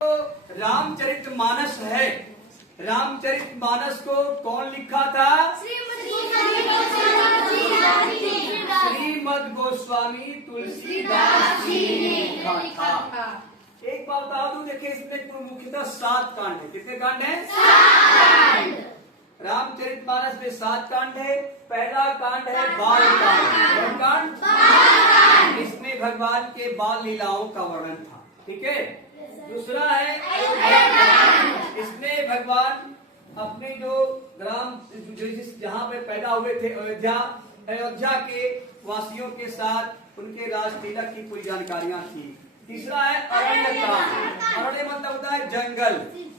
तो रामचरितमानस है। रामचरितमानस को कौन लिखा था? श्रीमद गोस्वामी तुलसीदास जी ने लिखा था। एक बात बता दूं, देखिए इसमें मुख्यतः 7 कांड है। कितने कांड हैं? 7। रामचरितमानस में 7 कांड है। पहला कांड है बाल कांड। इसमें भगवान के बाल लीलाओं का वर्णन था। ठीक है। दूसरा है अयोध्या। इसमें भगवान अपने जो ग्राम जहाँ पे पैदा हुए थे अयोध्या के वासियों के साथ उनके राजलीला की पूरी जानकारियां थी। तीसरा है अरण्य कांड। अरण्य मतलब होता है जंगल।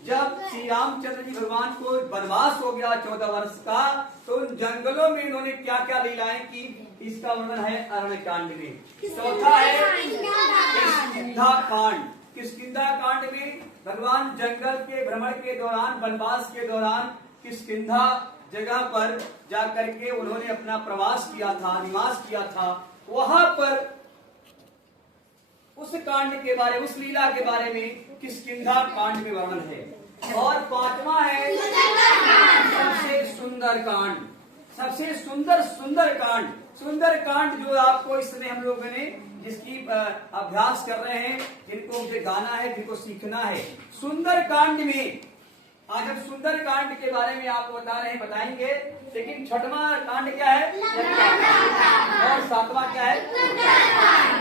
जब श्री रामचंद्र जी भगवान को वनवास हो गया 14 वर्ष का, तो उन जंगलों में इन्होंने क्या क्या लीलाएं की, इसका वर्णन है अरण्य कांड में। चौथा है किष्किंधा कांड। किष्किंधा कांड में भगवान जंगल के भ्रमण के दौरान, वनवास के दौरान किष्किंधा जगह पर जाकर के उन्होंने अपना प्रवास किया था, निवास किया था। वहां पर उस कांड के बारे, उस लीला के बारे में किष्किंधा कांड में वर्णन है। और 5वां है सबसे सुंदर कांड। सबसे सुंदर कांड जो आपको इस समय हम लोगों ने जिसकी अभ्यास कर रहे हैं, जिनको मुझे गाना है, जिनको सीखना है। सुंदर कांड में आज हम सुंदर कांड के बारे में आपको बता रहे हैं, बताएंगे। लेकिन 6वां कांड क्या है और 7वां क्या है?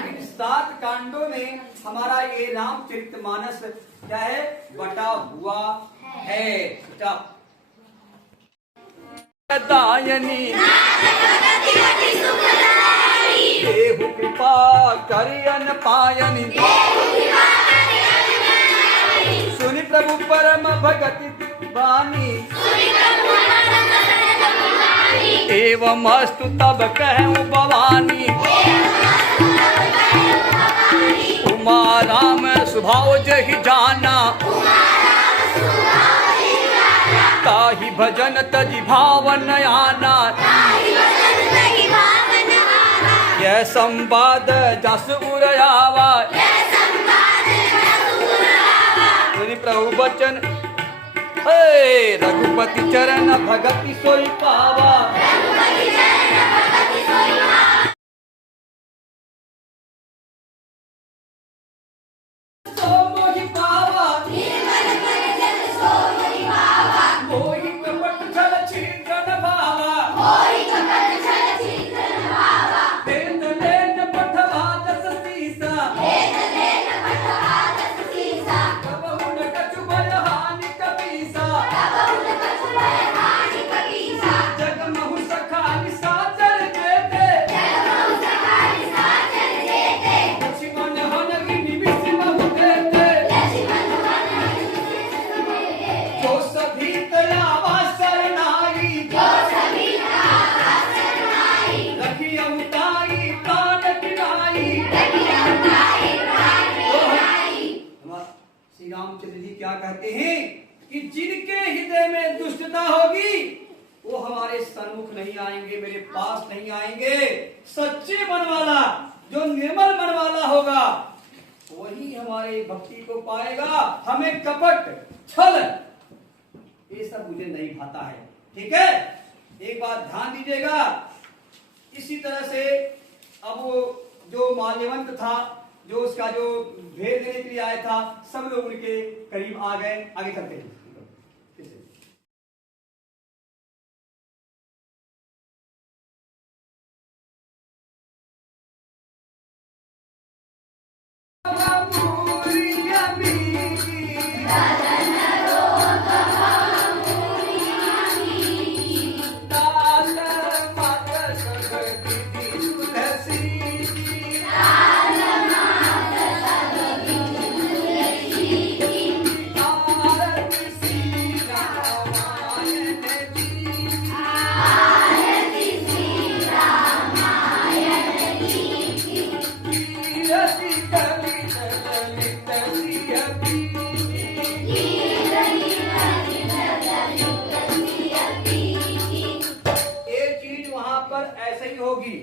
इन 7 कांडों में हमारा ये रामचरितमानस क्या है, बटा हुआ है। दायनी देहु कृपा करियन पायनी, सुनि प्रभु परम भगति बानी, एवं अस्तु तब कहूँ भवानी, उमा राम स्वभाव जहि जाना, ताहि भजन तजि भावन आना, यह संवाद जस उरयावा, सुनि प्रभु बचन रघुपति चरण भगति सोई पावा। रामचंद्र जी क्या कहते हैं कि जिनके हृदय में दुष्टता होगी वो हमारे सन्मुख नहीं आएंगे, मेरे पास नहीं आएंगे। सच्चे मन वाला, जो निर्मल मन वाला होगा, वही हमारे भक्ति को पाएगा। हमें कपट, छल, ये सब मुझे नहीं भाता है। ठीक है, एक बात ध्यान दीजिएगा। इसी तरह से अब वो जो माल्यवंत था, जो उसका जो भेद देने के लिए आया था, सब लोग उनके करीब आ गए। आगे चलते हैं। होगी,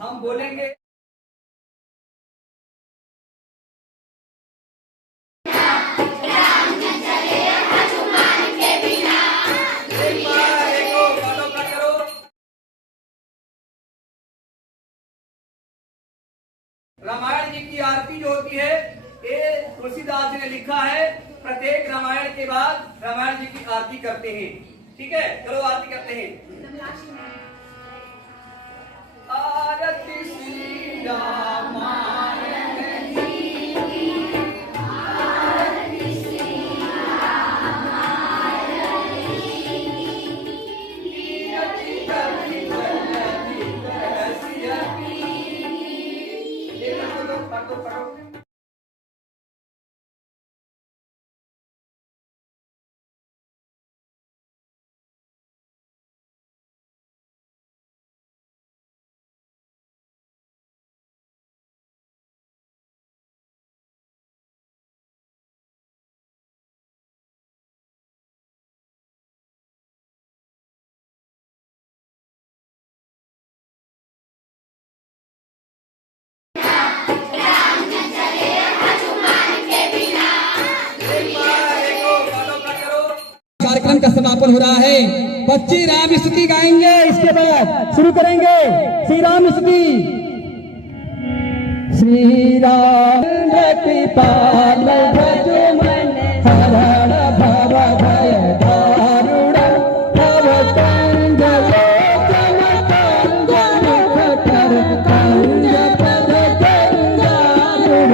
हम बोलेंगे रामायण जी की आरती जो होती है ये तुलसीदास जी ने लिखा है, प्रत्येक रामायण के बाद रामायण जी की आरती करते हैं। ठीक है, चलो आरती करते हैं। आरती श्री रामायण जी की, आरती श्री रामायण जी की, आरती करती चलती रसियती। ये पढ़ो। कार्यक्रम का समापन हो रहा है। बच्चे राम स्तुति गाएंगे, इसके बाद शुरू करेंगे श्री राम स्तुति। श्री राम कृपाल भजमन हरण भव भय दारुण भव कंज लोचन कंज मुख कर कंज पद कंजारुण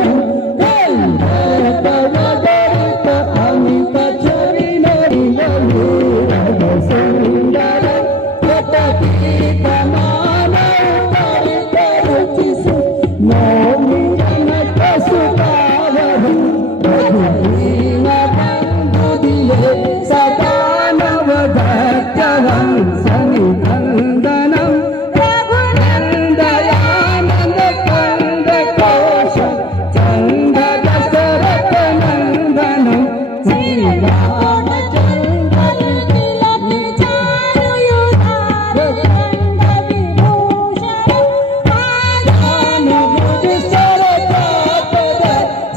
कंज पद अमित छवि सुंदर पति प्रमाण नौमी जनक सुपावह रघुवीर बंधु दिए सदा नव भक्तवंश निनंदनम रघुनंदयानंद कंद कोश चंद दशरथ नंदनम श्री रामचंद्र तिलक चारुयुधार खंड विभूषण आजानुभुज सरकापद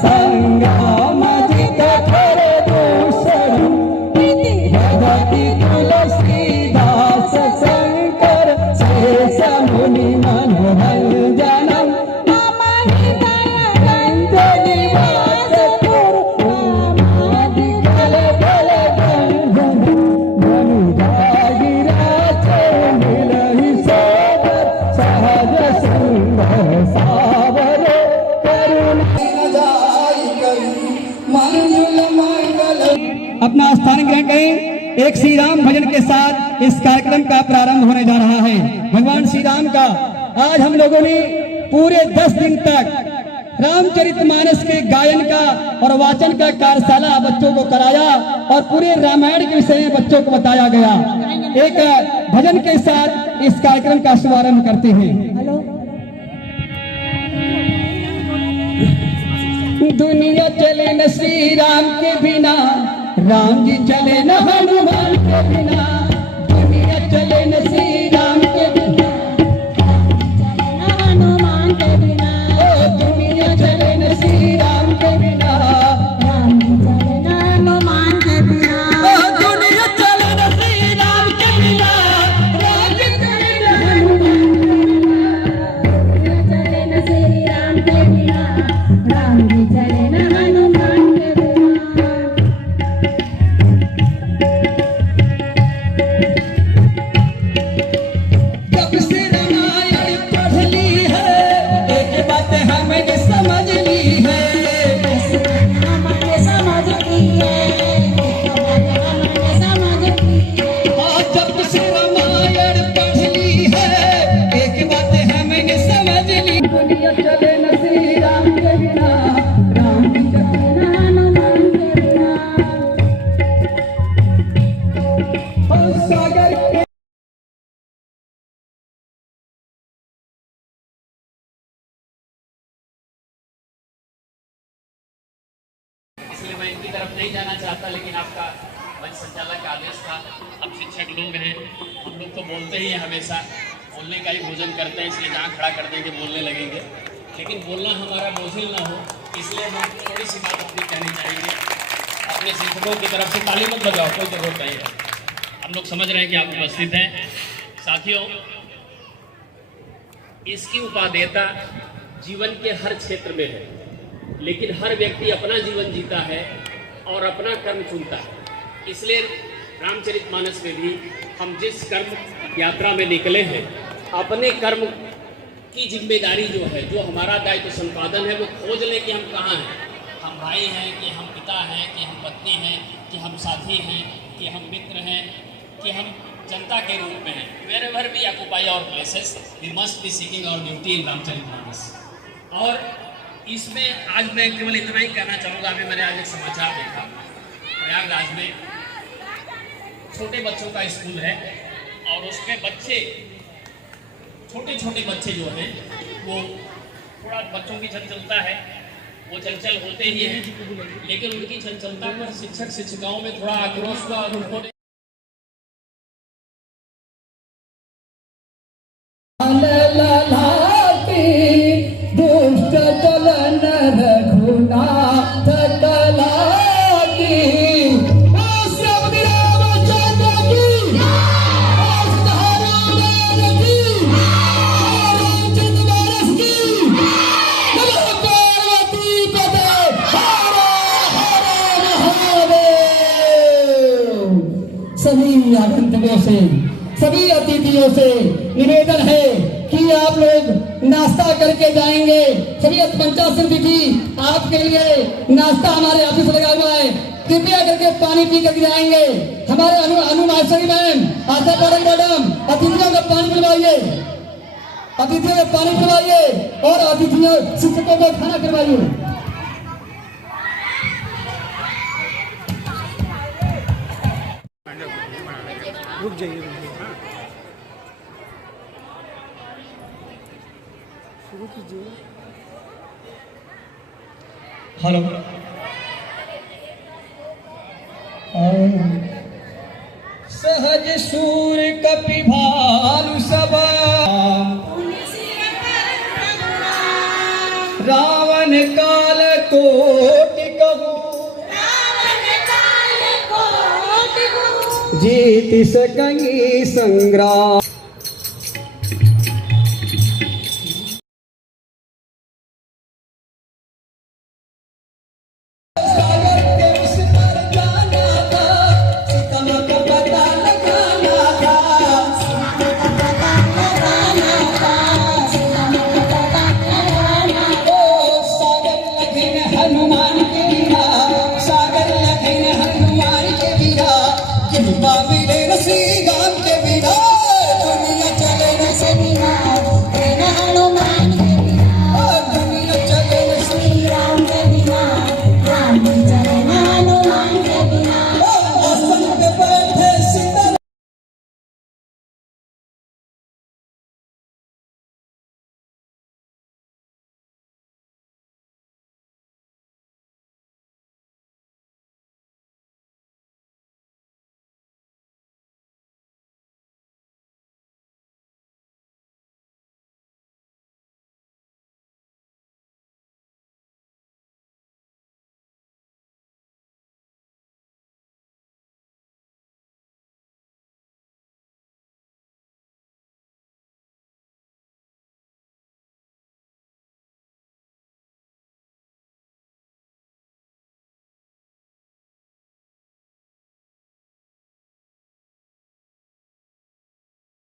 संग्रामजित खर दूषण इति भगति तुलसीदास शंकर शेष मुनि मनोरंजनम नमहि दयानंद निवास पूर्वामादि कल बल गंधन मनुरागिराज मिलहि सोदर सहज सुंदर सावर अपना स्थान ग्रहण करें। एक श्री राम भजन के साथ इस कार्यक्रम का प्रारंभ होने जा रहा है। भगवान श्री राम का आज हम लोगों ने पूरे 10 दिन तक रामचरितमानस के गायन का और वाचन का कार्यशाला बच्चों को कराया और पूरे रामायण के विषय में बच्चों को बताया गया। एक भजन के साथ इस कार्यक्रम का शुभारंभ करते हैं। दुनिया चले न श्री राम के बिना, राम जी चले न हनुमान के बिना। दुनिया चले न श्री राम के बिना, हनुमान के बिना। ओ दुनिया चले न श्री राम के बिना, राम जी चले न हनुमान के बिना। ओ दुनिया चले न श्री राम के बिना, राम जी चले न हनुमान के बिना। राम जी चले न हनुमान के बिना। कब से रामायण पढ़ ली है, एक बात हमने समझ ली है। हमने समझ ली है, हमने समझ ली है। जब से रामायण पढ़ ली है, एक बात हमने समझ ली। दुनिया चले न श्री राम के बिना, राम जी चले न हनुमान के बिना। ओ सागर के इसलिए मैं इनकी तरफ नहीं जाना चाहता, लेकिन आपका मंच संचालक का आदेश था। हम शिक्षक लोग हैं, हम लोग तो बोलते ही हैं, हमेशा बोलने का ही भोजन करते हैं, इसलिए जहाँ खड़ा कर देंगे बोलने लगेंगे। लेकिन बोलना हमारा बोझिल ना हो, इसलिए हम थोड़ी सी बात अपनी कहनी चाहिए। अपने शिक्षकों की तरफ से ताली मत बजाओ, कोई जरूरत नहीं है। हम लोग समझ रहे हैं कि आप उपस्थित हैं। साथियों, इसकी उपादेयता जीवन के हर क्षेत्र में है, लेकिन हर व्यक्ति अपना जीवन जीता है और अपना कर्म चुनता है। इसलिए रामचरितमानस में भी हम जिस कर्म यात्रा में निकले हैं, अपने कर्म की जिम्मेदारी जो है, जो हमारा दायित्व संपादन है, वो खोज लें कि हम कहाँ हैं। हम भाई हैं कि हम पिता हैं कि हम पत्नी हैं कि हम साथी हैं कि हम मित्र हैं कि हम जनता के रूप में हैं। wherever we occupy our places, we must be seeking our duty in Ramcharitmanas. और इसमें आज मैं केवल इतना ही कहना चाहूँगा। अभी मैंने आज एक समाचार देखा, प्रयागराज में छोटे बच्चों का स्कूल है और उसमें बच्चे, छोटे छोटे बच्चे जो हैं, वो थोड़ा बच्चों की चंचलता है, वो चंचल होते ही हैं, लेकिन उनकी चंचलता पर शिक्षक शिक्षिकाओं में थोड़ा आक्रोश हुआ और उन्होंने दुष्ट चलन रघुनाथ कलाकी, श्री रामचंद्र की, रामचंद्र मानस की, नमः पार्वती पते, हर हर महादेव। सभी आगंतुकों से, सभी अतिथियों से निवेदन है कि आप लोग नाश्ता करके जाएंगे। सभी पंचायत अतिथि आपके लिए नाश्ता हमारे ऑफिस में लगा हुआ है, कृपया करके पानी पी करके जाएंगे। हमारे अनु मास्टरी मैम, आशा मैडम, अतिथियों को पानी पिलवाइए, अतिथियों को पानी पिलवाइए और अतिथियों शिक्षकों को खाना खिलवाइए। रुक जाइए। शुरू कीजिए। हेलो, सहज सूर कपि भालु सबा, रावण काल कोटि कहू, जीत सकई संग्राम।